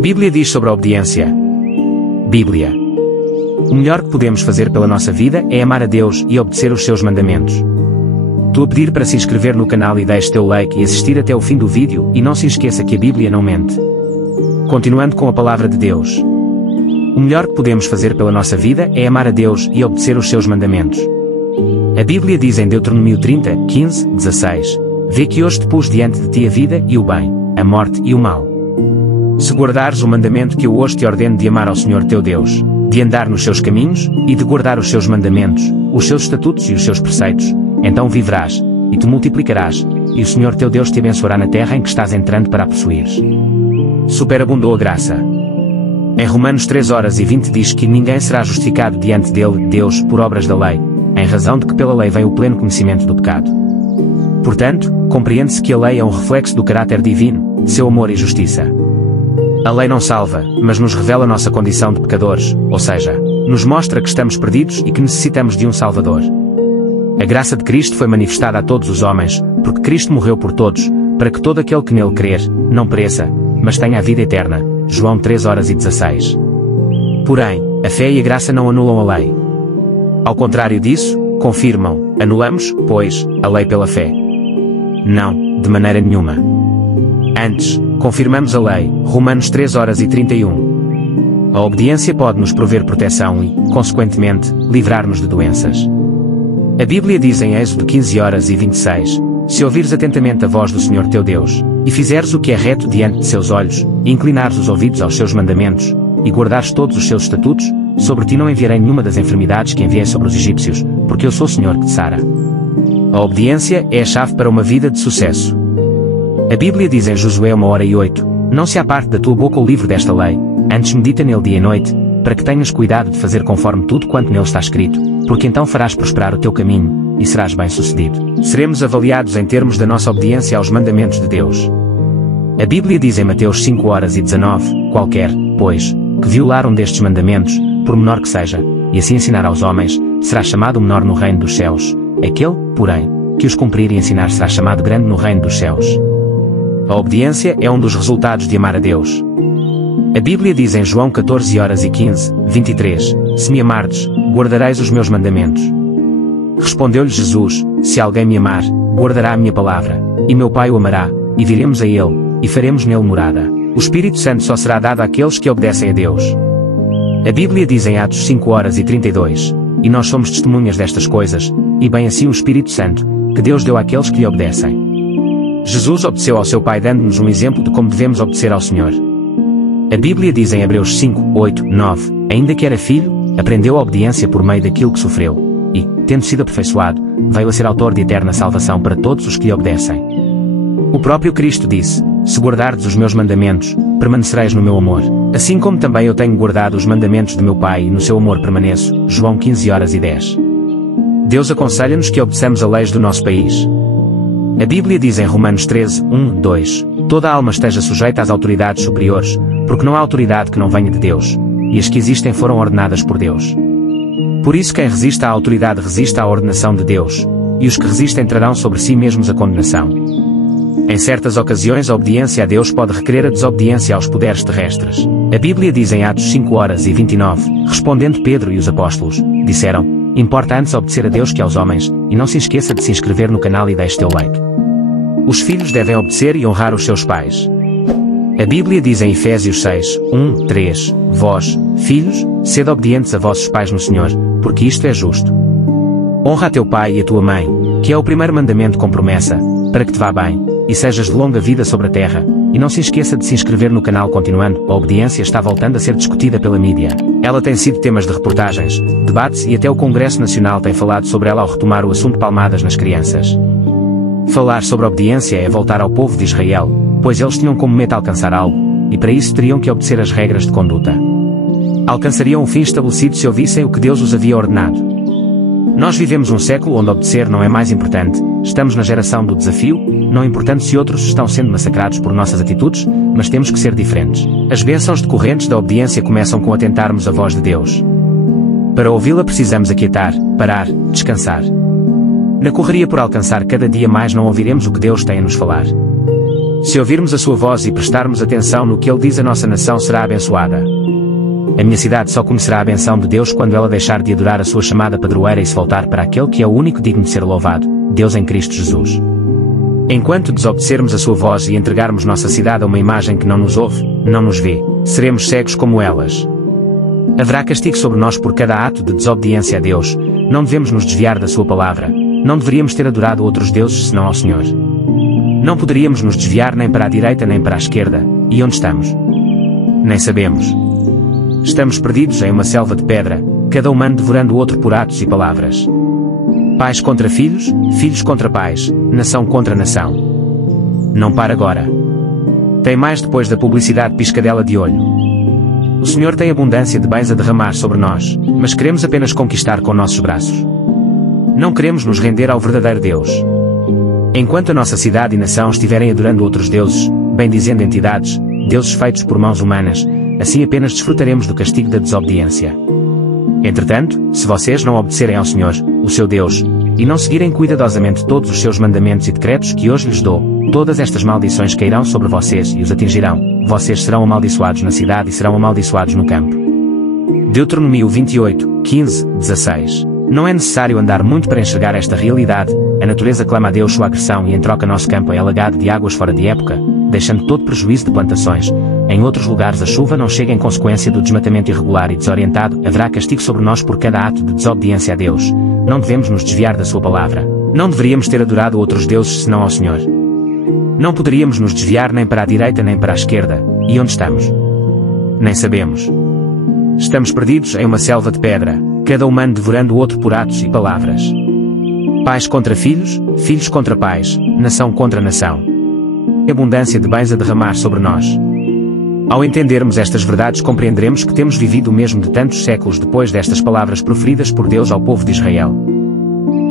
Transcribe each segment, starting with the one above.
Bíblia diz sobre a obediência. Bíblia. O melhor que podemos fazer pela nossa vida é amar a Deus e obedecer os seus mandamentos. Estou a pedir para se inscrever no canal e deixe teu like e assistir até o fim do vídeo, e não se esqueça que a Bíblia não mente. Continuando com a palavra de Deus. O melhor que podemos fazer pela nossa vida é amar a Deus e obedecer os seus mandamentos. A Bíblia diz em Deuteronômio 30, 15, 16: Vê que hoje te pus diante de ti a vida e o bem, a morte e o mal. Se guardares o mandamento que eu hoje te ordeno de amar ao Senhor teu Deus, de andar nos seus caminhos, e de guardar os seus mandamentos, os seus estatutos e os seus preceitos, então viverás, e te multiplicarás, e o Senhor teu Deus te abençoará na terra em que estás entrando para a possuires. Superabundou a graça. Em Romanos 3:20 diz que ninguém será justificado diante dele, Deus, por obras da lei, em razão de que pela lei vem o pleno conhecimento do pecado. Portanto, compreende-se que a lei é um reflexo do caráter divino, seu amor e justiça. A lei não salva, mas nos revela nossa condição de pecadores, ou seja, nos mostra que estamos perdidos e que necessitamos de um Salvador. A graça de Cristo foi manifestada a todos os homens, porque Cristo morreu por todos, para que todo aquele que nele crer, não pereça, mas tenha a vida eterna. João 3:16. Porém, a fé e a graça não anulam a lei. Ao contrário disso, confirmam. Anulamos, pois, a lei pela fé? Não, de maneira nenhuma. Antes, confirmamos a lei. Romanos 3:31. A obediência pode nos prover proteção e, consequentemente, livrar-nos de doenças. A Bíblia diz em Êxodo 15:26: Se ouvires atentamente a voz do Senhor teu Deus, e fizeres o que é reto diante de seus olhos, e inclinares os ouvidos aos seus mandamentos, e guardares todos os seus estatutos, sobre ti não enviarei nenhuma das enfermidades que enviei sobre os egípcios, porque eu sou o Senhor que te sara. A obediência é a chave para uma vida de sucesso. A Bíblia diz em Josué 1:8: Não se aparte da tua boca o livro desta lei, antes medita nele dia e noite, para que tenhas cuidado de fazer conforme tudo quanto nele está escrito, porque então farás prosperar o teu caminho, e serás bem-sucedido. Seremos avaliados em termos da nossa obediência aos mandamentos de Deus. A Bíblia diz em Mateus 5:19: Qualquer, pois, que violar um destes mandamentos, por menor que seja, e assim ensinar aos homens, será chamado menor no reino dos céus. Aquele, porém, que os cumprir e ensinar será chamado grande no reino dos céus. A obediência é um dos resultados de amar a Deus. A Bíblia diz em João 14:15, 23: Se me amardes, guardareis os meus mandamentos. Respondeu-lhe Jesus: Se alguém me amar, guardará a minha palavra, e meu Pai o amará, e viremos a ele, e faremos nele morada. O Espírito Santo só será dado àqueles que obedecem a Deus. A Bíblia diz em Atos 5:32: E nós somos testemunhas destas coisas, e bem assim o Espírito Santo, que Deus deu àqueles que lhe obedecem. Jesus obedeceu ao seu Pai dando-nos um exemplo de como devemos obedecer ao Senhor. A Bíblia diz em Hebreus 5:8-9: Ainda que era filho, aprendeu a obediência por meio daquilo que sofreu, e, tendo sido aperfeiçoado, veio a ser autor de eterna salvação para todos os que lhe obedecem. O próprio Cristo disse: Se guardardes os meus mandamentos, permanecereis no meu amor, assim como também eu tenho guardado os mandamentos de meu Pai e no seu amor permaneço. João 15:10. Deus aconselha-nos que obedeçamos as leis do nosso país. A Bíblia diz em Romanos 13:1-2: Toda a alma esteja sujeita às autoridades superiores, porque não há autoridade que não venha de Deus, e as que existem foram ordenadas por Deus. Por isso quem resiste à autoridade resiste à ordenação de Deus, e os que resistem trarão sobre si mesmos a condenação. Em certas ocasiões a obediência a Deus pode requerer a desobediência aos poderes terrestres. A Bíblia diz em Atos 5:29, respondendo Pedro e os apóstolos, disseram: Importa antes obedecer a Deus que aos homens, e não se esqueça de se inscrever no canal e deixe teu like. Os filhos devem obedecer e honrar os seus pais. A Bíblia diz em Efésios 6:1-3: Vós, filhos, sede obedientes a vossos pais no Senhor, porque isto é justo. Honra a teu pai e a tua mãe, que é o primeiro mandamento com promessa, para que te vá bem, e sejas de longa vida sobre a terra, e não se esqueça de se inscrever no canal. Continuando, a obediência está voltando a ser discutida pela mídia. Ela tem sido temas de reportagens, debates e até o Congresso Nacional tem falado sobre ela ao retomar o assunto palmadas nas crianças. Falar sobre obediência é voltar ao povo de Israel, pois eles tinham como meta alcançar algo, e para isso teriam que obedecer as regras de conduta. Alcançariam um fim estabelecido se ouvissem o que Deus os havia ordenado. Nós vivemos um século onde obedecer não é mais importante. Estamos na geração do desafio, não importando se outros estão sendo massacrados por nossas atitudes, mas temos que ser diferentes. As bênçãos decorrentes da obediência começam com atentarmos à voz de Deus. Para ouvi-la precisamos aquietar, parar, descansar. Na correria por alcançar cada dia mais não ouviremos o que Deus tem a nos falar. Se ouvirmos a sua voz e prestarmos atenção no que ele diz, a nossa nação será abençoada. A minha cidade só conhecerá a benção de Deus quando ela deixar de adorar a sua chamada padroeira e se voltar para aquele que é o único digno de ser louvado, Deus em Cristo Jesus. Enquanto desobedecermos a sua voz e entregarmos nossa cidade a uma imagem que não nos ouve, não nos vê, seremos cegos como elas. Haverá castigo sobre nós por cada ato de desobediência a Deus. Não devemos nos desviar da sua palavra. Não deveríamos ter adorado outros deuses senão ao Senhor. Não poderíamos nos desviar nem para a direita nem para a esquerda. E onde estamos? Nem sabemos. Estamos perdidos em uma selva de pedra, cada humano devorando o outro por atos e palavras. Pais contra filhos, filhos contra pais, nação contra nação. Não para agora. Tem mais depois da publicidade piscadela de olho. O Senhor tem abundância de bens a derramar sobre nós, mas queremos apenas conquistar com nossos braços. Não queremos nos render ao verdadeiro Deus. Enquanto a nossa cidade e nação estiverem adorando outros deuses, bendizendo entidades, deuses feitos por mãos humanas, assim apenas desfrutaremos do castigo da desobediência. Entretanto, se vocês não obedecerem ao Senhor, o seu Deus, e não seguirem cuidadosamente todos os seus mandamentos e decretos que hoje lhes dou, todas estas maldições cairão sobre vocês e os atingirão. Vocês serão amaldiçoados na cidade e serão amaldiçoados no campo. Deuteronômio 28, 15, 16. Não é necessário andar muito para enxergar esta realidade. A natureza clama a Deus sua agressão e em troca nosso campo é alagado de águas fora de época, deixando todo prejuízo de plantações. Em outros lugares a chuva não chega em consequência do desmatamento irregular e desorientado. Haverá castigo sobre nós por cada ato de desobediência a Deus. Não devemos nos desviar da sua palavra. Não deveríamos ter adorado outros deuses senão ao Senhor. Não poderíamos nos desviar nem para a direita nem para a esquerda. E onde estamos? Nem sabemos. Estamos perdidos em uma selva de pedra, cada humano devorando o outro por atos e palavras. Pais contra filhos, filhos contra pais, nação contra nação. Abundância de bens a derramar sobre nós. Ao entendermos estas verdades, compreenderemos que temos vivido o mesmo de tantos séculos depois destas palavras proferidas por Deus ao povo de Israel.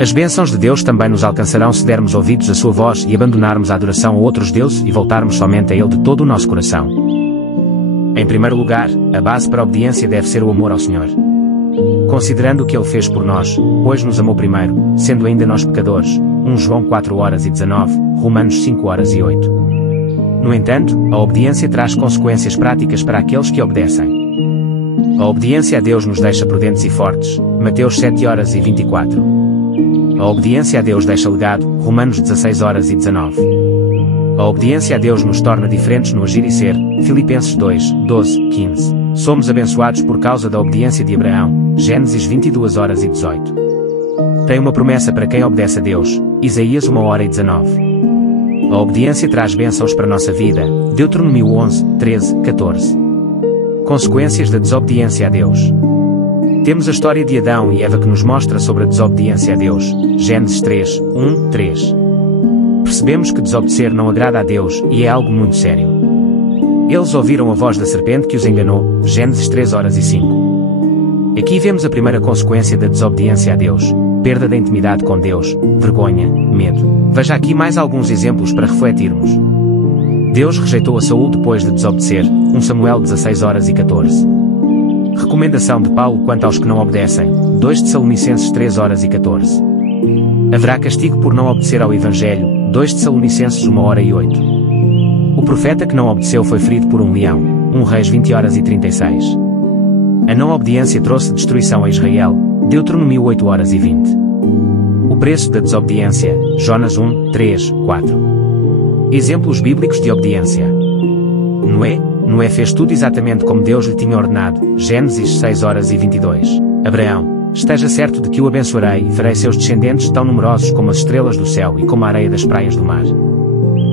As bênçãos de Deus também nos alcançarão se dermos ouvidos à sua voz e abandonarmos a adoração a outros deuses e voltarmos somente a Ele de todo o nosso coração. Em primeiro lugar, a base para a obediência deve ser o amor ao Senhor. Considerando o que Ele fez por nós, pois nos amou primeiro, sendo ainda nós pecadores, 1 João 4:19, Romanos 5:8. No entanto, a obediência traz consequências práticas para aqueles que obedecem. A obediência a Deus nos deixa prudentes e fortes, Mateus 7:24. A obediência a Deus deixa legado, Romanos 16:19. A obediência a Deus nos torna diferentes no agir e ser, Filipenses 2:12-15. Somos abençoados por causa da obediência de Abraão, Gênesis 22:18. Tem uma promessa para quem obedece a Deus, Isaías 1:19. A obediência traz bênçãos para a nossa vida, Deuteronômio 11:13-14. Consequências da desobediência a Deus. Temos a história de Adão e Eva que nos mostra sobre a desobediência a Deus, Gênesis 3:1-3. Percebemos que desobedecer não agrada a Deus e é algo muito sério. Eles ouviram a voz da serpente que os enganou, Gênesis 3:05. Aqui vemos a primeira consequência da desobediência a Deus, perda da intimidade com Deus, vergonha, medo. Veja aqui mais alguns exemplos para refletirmos. Deus rejeitou a Saul depois de desobedecer, 1 Samuel 16:14. Recomendação de Paulo quanto aos que não obedecem, 2 Tessalonicenses 3:14. Haverá castigo por não obedecer ao Evangelho, 2 Tessalonicenses 1:8. O profeta que não obedeceu foi ferido por um leão, 1 Reis 20:36. A não obediência trouxe destruição a Israel, Deuteronômio 8:20. O preço da desobediência, Jonas 1:3-4. Exemplos bíblicos de obediência. Noé fez tudo exatamente como Deus lhe tinha ordenado, Gênesis 6:22. Abraão, esteja certo de que o abençoarei e farei seus descendentes tão numerosos como as estrelas do céu e como a areia das praias do mar.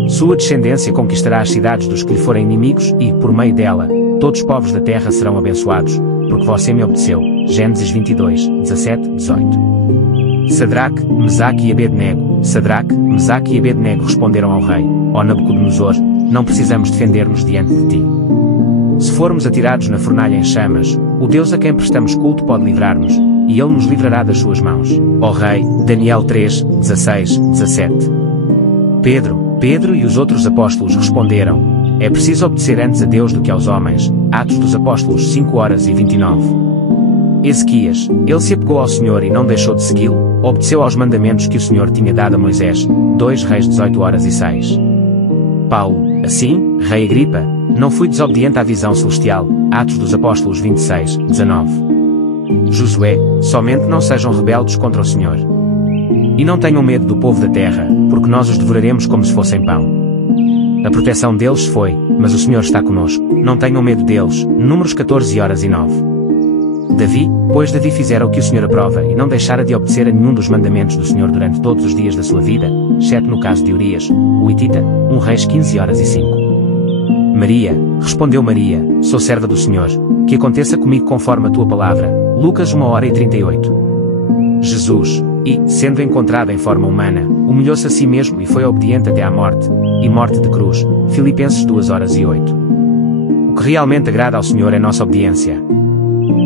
Sua descendência conquistará as cidades dos que lhe forem inimigos e, por meio dela, todos os povos da terra serão abençoados, porque você me obedeceu, Gênesis 22:17-18. Sadraque, Mesaque e Abednego. Sadraque, Mesaque e Abednego responderam ao rei, ó Nabucodonosor, não precisamos defender-nos diante de ti. Se formos atirados na fornalha em chamas, o Deus a quem prestamos culto pode livrar-nos, e Ele nos livrará das suas mãos. Ó Rei, Daniel 3:16-17. Pedro e os outros apóstolos responderam, é preciso obedecer antes a Deus do que aos homens, Atos dos Apóstolos 5:29. Ezequias, ele se apegou ao Senhor e não deixou de segui-lo, obedeceu aos mandamentos que o Senhor tinha dado a Moisés, 2 Reis 18:6. Paulo, Assim, Rei Agripa, não fui desobediente à visão celestial. Atos dos Apóstolos 26, 19. Josué, somente não sejam rebeldes contra o Senhor. E não tenham medo do povo da terra, porque nós os devoraremos como se fossem pão. A proteção deles foi, mas o Senhor está conosco. Não tenham medo deles. Números 14:9. Davi, pois Davi fizera o que o Senhor aprova e não deixara de obedecer a nenhum dos mandamentos do Senhor durante todos os dias da sua vida, exceto no caso de Urias, o Hitita, 1 Reis 15:05. Maria, respondeu Maria, sou serva do Senhor, que aconteça comigo conforme a tua palavra. Lucas 1:38. Jesus, e, sendo encontrado em forma humana, humilhou-se a si mesmo e foi obediente até à morte, e morte de cruz. Filipenses 2:8. O que realmente agrada ao Senhor é nossa obediência.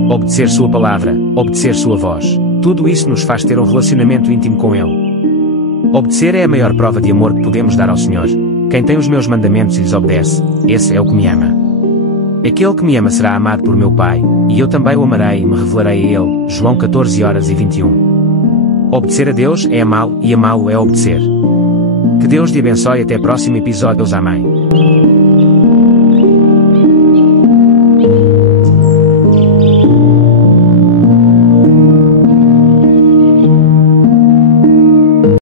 Obedecer sua palavra, obedecer sua voz. Tudo isso nos faz ter um relacionamento íntimo com Ele. Obedecer é a maior prova de amor que podemos dar ao Senhor. Quem tem os meus mandamentos e lhes obedece, esse é o que me ama. Aquele que me ama será amado por meu Pai, e eu também o amarei e me revelarei a Ele. João 14:21. Obedecer a Deus é amá-lo e amá-lo é obedecer. Que Deus te abençoe até o próximo episódio. Amém.